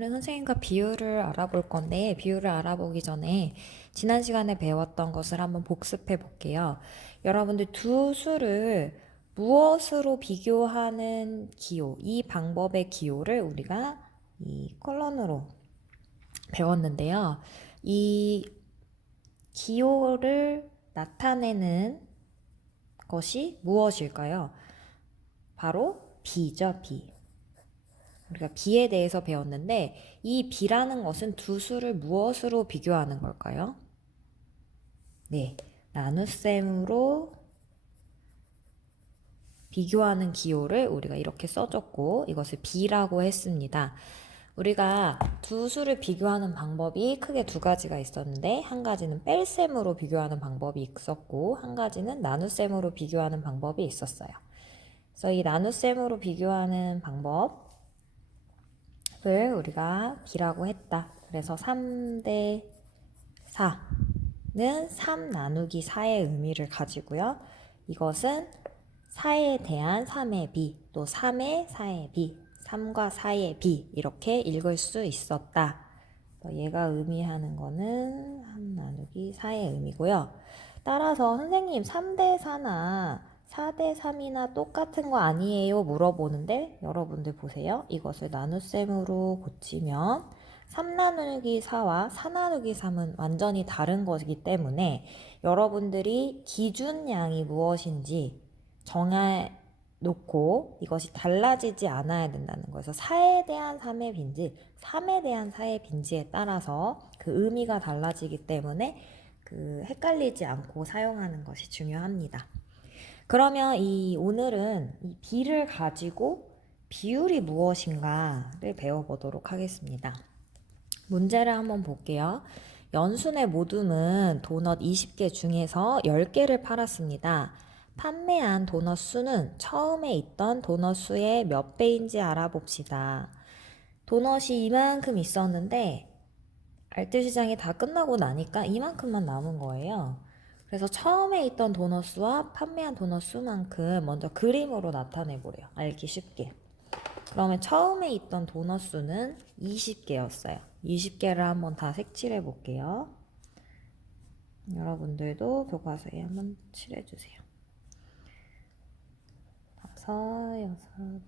오늘은 선생님과 비율을 알아볼 건데, 비율을 알아보기 전에 지난 시간에 배웠던 것을 한번 복습해 볼게요. 여러분들 두 수를 무엇으로 비교하는 기호, 이 방법의 기호를 우리가 이 컬럼으로 배웠는데요. 이 기호를 나타내는 것이 무엇일까요? 바로 비죠, 비. 우리가 비에 대해서 배웠는데 이 비라는 것은 두 수를 무엇으로 비교하는 걸까요? 네, 나눗셈으로 비교하는 기호를 우리가 이렇게 써줬고 이것을 비라고 했습니다. 우리가 두 수를 비교하는 방법이 크게 두 가지가 있었는데 한 가지는 뺄셈으로 비교하는 방법이 있었고 한 가지는 나눗셈으로 비교하는 방법이 있었어요. 그래서 이 나눗셈으로 비교하는 방법 을 우리가 B라고 했다. 그래서 3대 4는 3 나누기 4의 의미를 가지고요. 이것은 4에 대한 3의 B, 또 3의 4의 B, 3과 4의 B 이렇게 읽을 수 있었다. 얘가 의미하는 거는 3 나누기 4의 의미고요. 따라서 선생님 3대 4나 4대 3이나 똑같은 거 아니에요? 물어보는데 여러분들 보세요. 이것을 나눗셈으로 고치면 3 나누기 4와 4 나누기 3은 완전히 다른 것이기 때문에 여러분들이 기준량이 무엇인지 정해놓고 이것이 달라지지 않아야 된다는 거예요. 그래서 4에 대한 3의 빈지, 3에 대한 4의 빈지에 따라서 그 의미가 달라지기 때문에 헷갈리지 않고 사용하는 것이 중요합니다. 그러면 오늘은 이 비를 가지고 비율이 무엇인가를 배워보도록 하겠습니다. 문제를 한번 볼게요. 연순의 모둠은 도넛 20개 중에서 10개를 팔았습니다. 판매한 도넛 수는 처음에 있던 도넛 수의 몇 배인지 알아봅시다. 도넛이 이만큼 있었는데 알뜰시장이 다 끝나고 나니까 이만큼만 남은 거예요. 그래서 처음에 있던 도넛 수와 판매한 도넛 수만큼 먼저 그림으로 나타내 보래요. 알기 쉽게. 그러면 처음에 있던 도넛 수는 20개였어요. 20개를 한번 다 색칠해 볼게요. 여러분들도 교과서에 한번 칠해 주세요. 5, 6,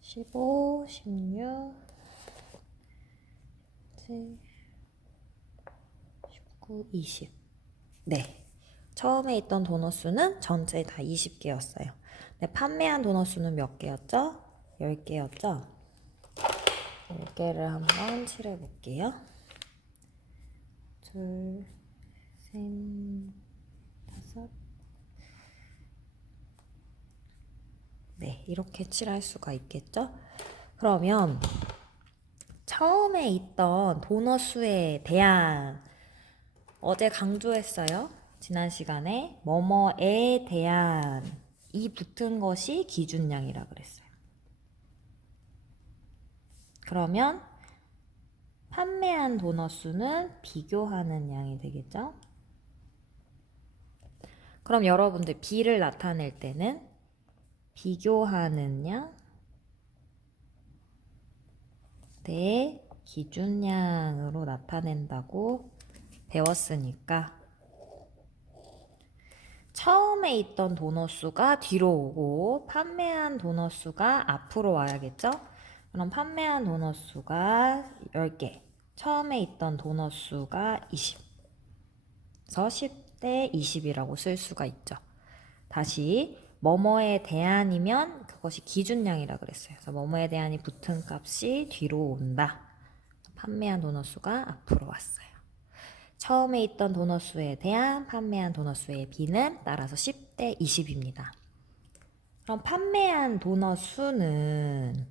15, 16, 17, 19, 20. 네. 처음에 있던 도넛 수는 전체 다 20개였어요. 네, 판매한 도넛 수는 몇 개였죠? 10개였죠? 10개를 한번 칠해 볼게요. 둘, 셋, 다섯. 네, 이렇게 칠할 수가 있겠죠? 그러면 처음에 있던 도넛 수에 대한 어제 강조했어요. 지난 시간에 뭐뭐에 대한 이 붙은 것이 기준량이라 그랬어요. 그러면 판매한 도넛 수는 비교하는 양이 되겠죠? 그럼 여러분들 B를 나타낼 때는 비교하는 양 대 기준량으로 나타낸다고 배웠으니까 처음에 있던 도넛 수가 뒤로 오고 판매한 도넛 수가 앞으로 와야겠죠? 그럼 판매한 도넛 수가 10개, 처음에 있던 도넛 수가 20. 그래서 10대 20이라고 쓸 수가 있죠. 다시 뭐뭐에 대한이면 그것이 기준량이라 그랬어요. 그래서 뭐뭐에 대한이 붙은 값이 뒤로 온다. 판매한 도넛 수가 앞으로 왔어요. 처음에 있던 도넛 수에 대한 판매한 도넛 수의 B는 따라서 10대 20입니다. 그럼 판매한 도넛 수는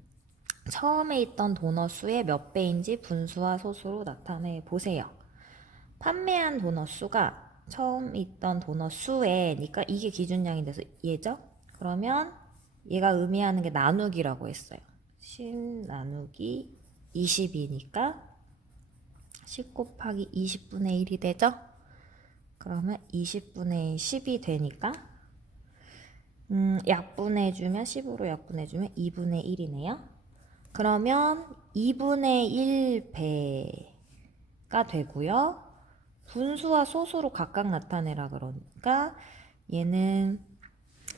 처음에 있던 도넛 수의 몇 배인지 분수와 소수로 나타내 보세요. 판매한 도넛 수가 처음 있던 도넛 수에니까 이게 기준량이 돼서 얘죠? 그러면 얘가 의미하는 게 나누기라고 했어요. 10 나누기 20이니까 10 곱하기 20분의 1이 되죠? 그러면 20분의 10이 되니까 약분해주면 10으로 약분해주면 2분의 1이네요. 그러면 2분의 1배가 되고요. 분수와 소수로 각각 나타내라 그러니까 얘는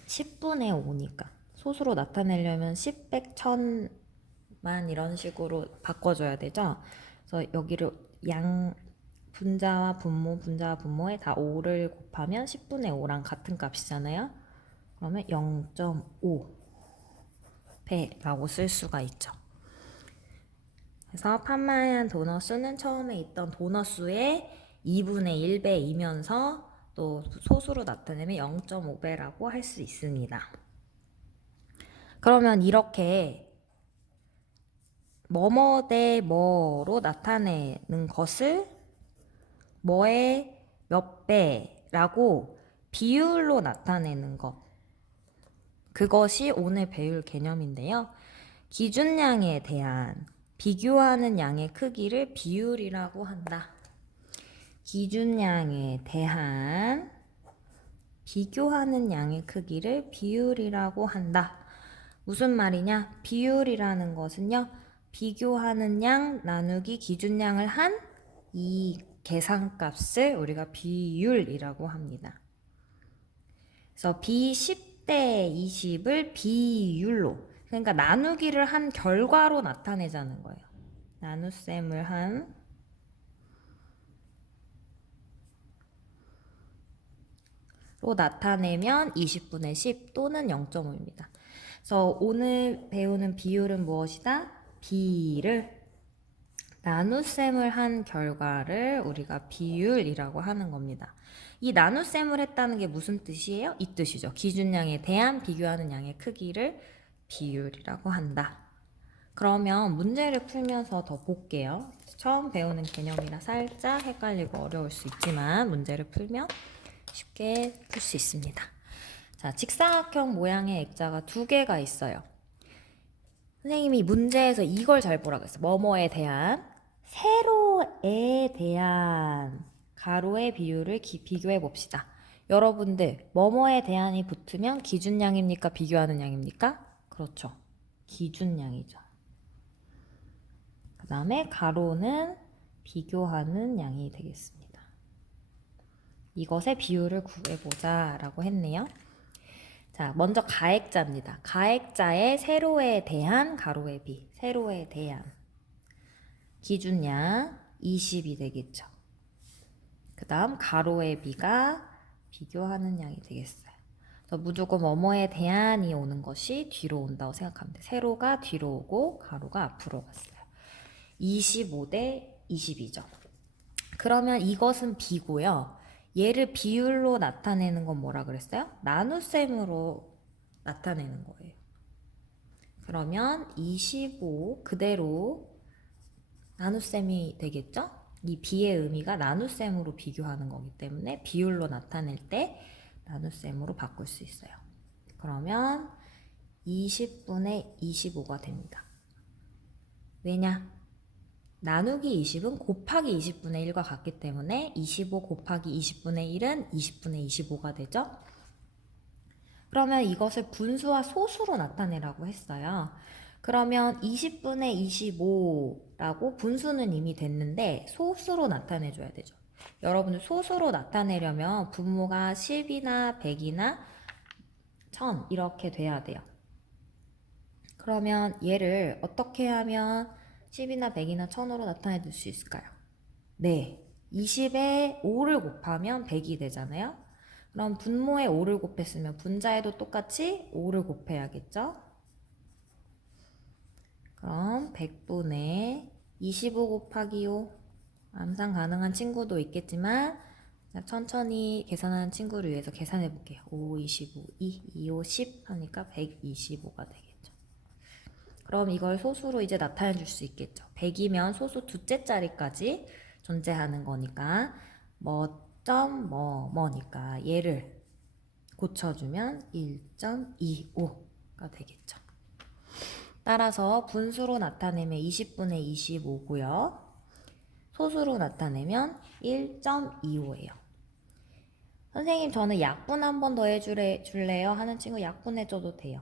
10분의 5니까 소수로 나타내려면 10, 100, 1000만 이런 식으로 바꿔줘야 되죠. 그래서 여기를 분자와 분모에 다 5를 곱하면 10분의 5랑 같은 값이잖아요. 그러면 0.5배라고 쓸 수가 있죠. 그래서 판매한 도넛 수는 처음에 있던 도넛 수의 2분의 1배이면서 또 소수로 나타내면 0.5배라고 할 수 있습니다. 그러면 이렇게 뭐뭐 대 뭐로 나타내는 것을 뭐의 몇 배라고 비율로 나타내는 것. 그것이 오늘 배울 개념인데요. 기준량에 대한 비교하는 양의 크기를 비율이라고 한다. 기준량에 대한 비교하는 양의 크기를 비율이라고 한다. 무슨 말이냐? 비율이라는 것은요. 비교하는 양 나누기 기준량을 한 이 계산값을 우리가 비율이라고 합니다. 그래서 B10대 20을 비율로, 그러니까 나누기를 한 결과로 나타내자는 거예요. 나눗셈을 한 로 나타내면 20분의 10 또는 0.5입니다. 그래서 오늘 배우는 비율은 무엇이다? B를 나눗셈을 한 결과를 우리가 비율이라고 하는 겁니다. 이 나눗셈을 했다는 게 무슨 뜻이에요? 이 뜻이죠. 기준량에 대한 비교하는 양의 크기를 비율이라고 한다. 그러면 문제를 풀면서 더 볼게요. 처음 배우는 개념이라 살짝 헷갈리고 어려울 수 있지만 문제를 풀면 쉽게 풀 수 있습니다. 자, 직사각형 모양의 액자가 두 개가 있어요. 선생님이 문제에서 이걸 잘 보라고 했어요. 뭐뭐에 대한 세로에 대한 가로의 비율을 비교해 봅시다. 여러분들 뭐뭐에 대한이 붙으면 기준량입니까? 비교하는 양입니까? 그렇죠. 기준량이죠. 그 다음에 가로는 비교하는 양이 되겠습니다. 이것의 비율을 구해보자 라고 했네요. 자, 먼저 가액자입니다. 가액자의 세로에 대한 가로의 비, 세로에 대한 기준량 20이 되겠죠. 그 다음 가로의 비가 비교하는 양이 되겠어요. 그래서 무조건 뭐뭐에 대한이 오는 것이 뒤로 온다고 생각하면 돼요. 세로가 뒤로 오고 가로가 앞으로 갔어요. 25대 22죠. 그러면 이것은 비고요. 얘를 비율로 나타내는 건 뭐라 그랬어요? 나눗셈으로 나타내는 거예요. 그러면 25 그대로 나눗셈이 되겠죠? 이 비의 의미가 나눗셈으로 비교하는 거기 때문에 비율로 나타낼 때 나눗셈으로 바꿀 수 있어요. 그러면 20분의 25가 됩니다. 왜냐? 나누기 20은 곱하기 20분의 1과 같기 때문에 25 곱하기 20분의 1은 20분의 25가 되죠. 그러면 이것을 분수와 소수로 나타내라고 했어요. 그러면 20분의 25라고 분수는 이미 됐는데 소수로 나타내줘야 되죠. 여러분들 소수로 나타내려면 분모가 10이나 100이나 1000 이렇게 돼야 돼요. 그러면 얘를 어떻게 하면 10이나 100이나 1000으로 나타내 줄 수 있을까요? 네, 20에 5를 곱하면 100이 되잖아요. 그럼 분모에 5를 곱했으면 분자에도 똑같이 5를 곱해야겠죠? 그럼 100분의 25 곱하기 5 암산 가능한 친구도 있겠지만 천천히 계산하는 친구를 위해서 계산해 볼게요. 5, 25, 2, 2, 5, 10 하니까 125가 되겠죠. 그럼 이걸 소수로 이제 나타내 줄 수 있겠죠. 100이면 소수 두째 자리까지 존재하는 거니까 뭐니까 얘를 고쳐주면 1.25가 되겠죠. 따라서 분수로 나타내면 20분의 25고요. 소수로 나타내면 1.25예요. 선생님 저는 약분 한 번 더 해줄래요? 하는 친구 약분해줘도 돼요.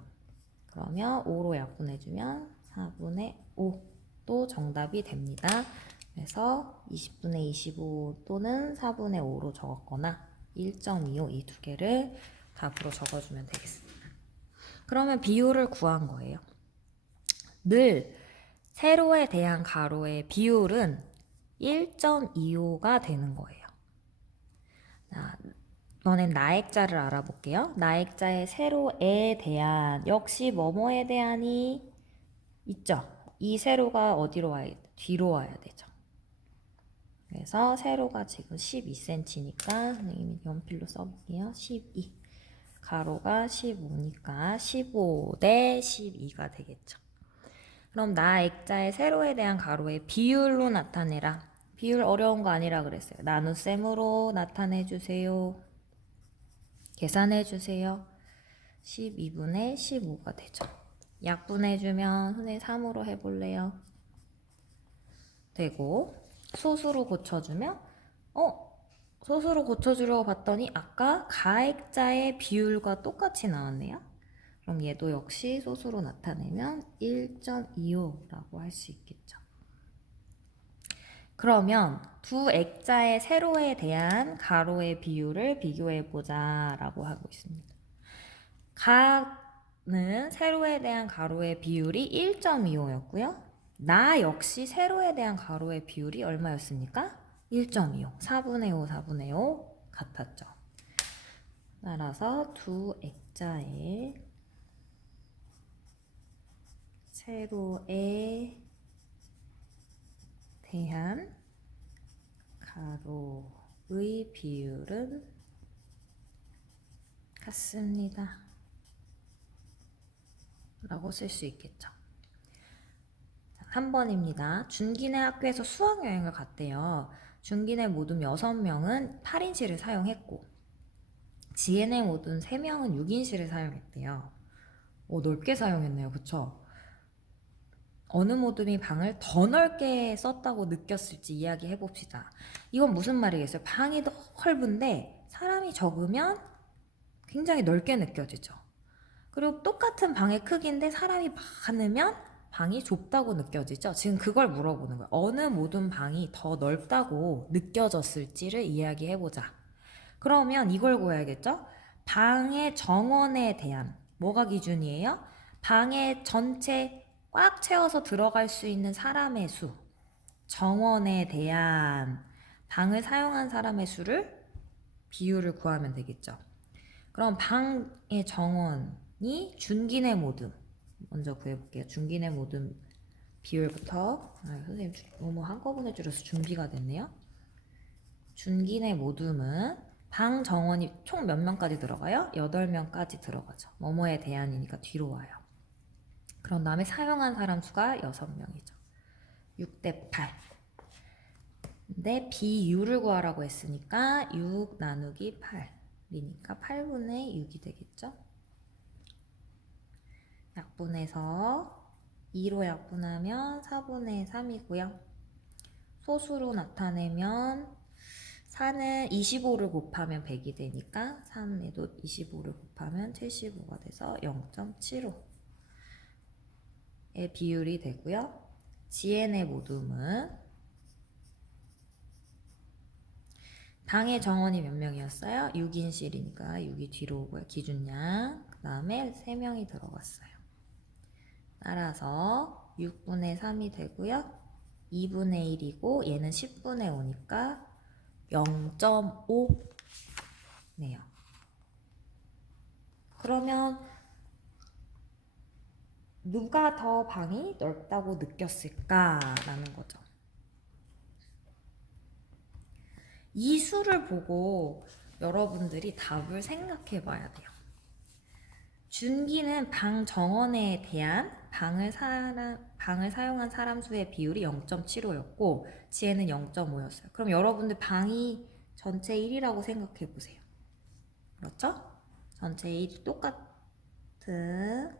그러면 5로 약분해주면 4분의 5도 정답이 됩니다. 그래서 20분의 25 또는 4분의 5로 적었거나 1.25 이 두 개를 답으로 적어주면 되겠습니다. 그러면 비율을 구한 거예요. 늘 세로에 대한 가로의 비율은 1.25가 되는 거예요. 자, 이번엔 나액자를 알아볼게요. 나액자의 세로에 대한 역시 뭐뭐에 대한이 있죠. 이 세로가 어디로 와야 돼? 뒤로 와야 되죠. 그래서 세로가 지금 12cm니까 선생님이 연필로 써볼게요. 12. 가로가 15니까 15 대 12가 되겠죠. 그럼 나 액자의 세로에 대한 가로의 비율로 나타내라. 비율 어려운 거 아니라 그랬어요. 나눗셈으로 나타내주세요. 계산해주세요. 12분의 15가 되죠. 약분해주면 선생님 3으로 해볼래요? 되고 소수로 고쳐주면 소수로 고쳐주려고 봤더니 아까 가액자의 비율과 똑같이 나왔네요. 그럼 얘도 역시 소수로 나타내면 1.25라고 할 수 있겠죠. 그러면 두 액자의 세로에 대한 가로의 비율을 비교해보자 라고 하고 있습니다. 가는 세로에 대한 가로의 비율이 1.25였고요. 나 역시 세로에 대한 가로의 비율이 얼마였습니까? 1.25. 4분의 5, 4분의 5 같았죠. 따라서 두 액자의 세로에 대한 가로의 비율은 같습니다. 라고 쓸 수 있겠죠. 3번입니다. 준기네 학교에서 수학여행을 갔대요. 준기네 모든 6명은 8인실을 사용했고 지혜네 모든 3명은 6인실을 사용했대요. 넓게 사용했네요. 그쵸? 어느 모둠이 방을 더 넓게 썼다고 느꼈을지 이야기해봅시다. 이건 무슨 말이겠어요? 방이 넓은데 사람이 적으면 굉장히 넓게 느껴지죠. 그리고 똑같은 방의 크기인데 사람이 많으면 방이 좁다고 느껴지죠. 지금 그걸 물어보는 거예요. 어느 모든 방이 더 넓다고 느껴졌을지를 이야기해보자. 그러면 이걸 구해야겠죠? 방의 정원에 대한 뭐가 기준이에요? 방의 전체 꽉 채워서 들어갈 수 있는 사람의 수, 정원에 대한 방을 사용한 사람의 수를 비율을 구하면 되겠죠. 그럼 방의 정원이 준기네 모듬 먼저 구해볼게요. 준기네 모듬 비율부터 선생님 너무 한꺼번에 줄여서 준비가 됐네요. 준기네 모듬은 방 정원이 총 몇 명까지 들어가요? 8명까지 들어가죠. 뭐뭐에 대한이니까 뒤로 와요. 그런 다음에 사용한 사람 수가 6명이죠. 6대 8. 근데 비율을 구하라고 했으니까 6 나누기 8이니까 8분의 6이 되겠죠. 약분해서 2로 약분하면 4분의 3이고요. 소수로 나타내면 4는 25를 곱하면 100이 되니까 3에도 25를 곱하면 75가 돼서 0.75의 비율이 되고요. 지혜네 모둠은 방의 정원이 몇 명이었어요? 6인실이니까 6이 뒤로 오고요. 기준량. 그 다음에 3명이 들어갔어요. 따라서 6분의 3이 되고요. 2분의 1이고 얘는 10분의 5니까 0.5네요. 그러면 누가 더 방이 넓다고 느꼈을까라는 거죠. 이 수를 보고 여러분들이 답을 생각해 봐야 돼요. 준기는 방 정원에 대한 방을 사용한 사람 수의 비율이 0.75였고 지혜는 0.5였어요. 그럼 여러분들 방이 전체 1이라고 생각해 보세요. 그렇죠? 전체 1이 똑같은 전체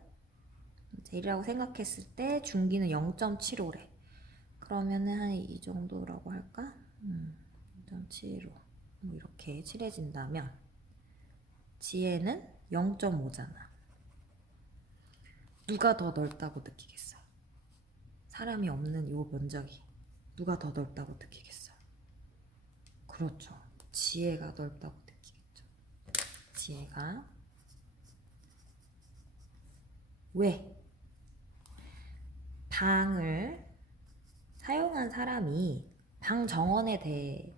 1이라고 생각했을 때 준기는 0.75래. 그러면은 한 이 정도라고 할까? 0.75 뭐 이렇게 칠해진다면 지혜는 0.5잖아. 누가 더 넓다고 느끼겠어요? 사람이 없는 요 면적이 누가 더 넓다고 느끼겠어요? 그렇죠. 지혜가 넓다고 느끼겠죠. 지혜가. 왜? 방을 사용한 사람이 방 정원에 대해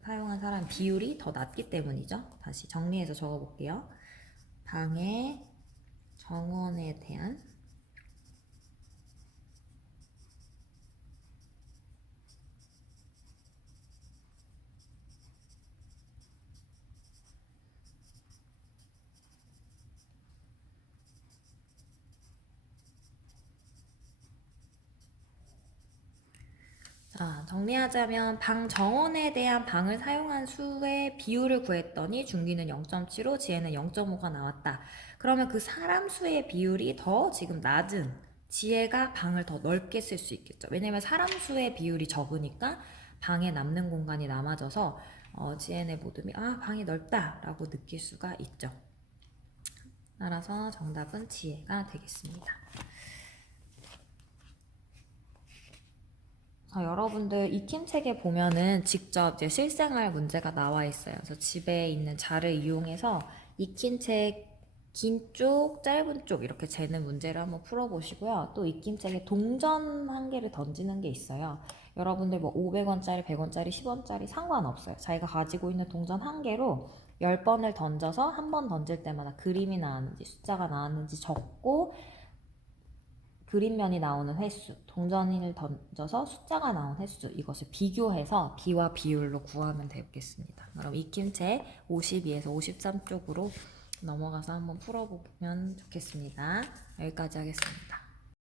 사용한 사람 비율이 더 낮기 때문이죠. 다시 정리해서 적어볼게요. 방의 정원에 대한 자, 정리하자면 방 정원에 대한 방을 사용한 수의 비율을 구했더니 중기는 0.75, 지혜는 0.5가 나왔다. 그러면 그 사람 수의 비율이 더 지금 낮은 지혜가 방을 더 넓게 쓸 수 있겠죠. 왜냐면 사람 수의 비율이 적으니까 방에 남는 공간이 남아져서 지혜네 모둠이 방이 넓다라고 느낄 수가 있죠. 따라서 정답은 지혜가 되겠습니다. 여러분들 익힘책에 보면은 직접 이제 실생활 문제가 나와 있어요. 그래서 집에 있는 자를 이용해서 익힘책 긴 쪽, 짧은 쪽 이렇게 재는 문제를 한번 풀어보시고요. 또 익힘책에 동전 한 개를 던지는 게 있어요. 여러분들 뭐 500원짜리, 100원짜리, 10원짜리 상관없어요. 자기가 가지고 있는 동전 한 개로 10번을 던져서 한 번 던질 때마다 그림이 나왔는지 숫자가 나왔는지 적고 그림면이 나오는 횟수, 동전을 던져서 숫자가 나온 횟수, 이것을 비교해서 비와 비율로 구하면 되겠습니다. 그럼 익힘책 52에서 53쪽으로 넘어가서 한번 풀어보면 좋겠습니다. 여기까지 하겠습니다.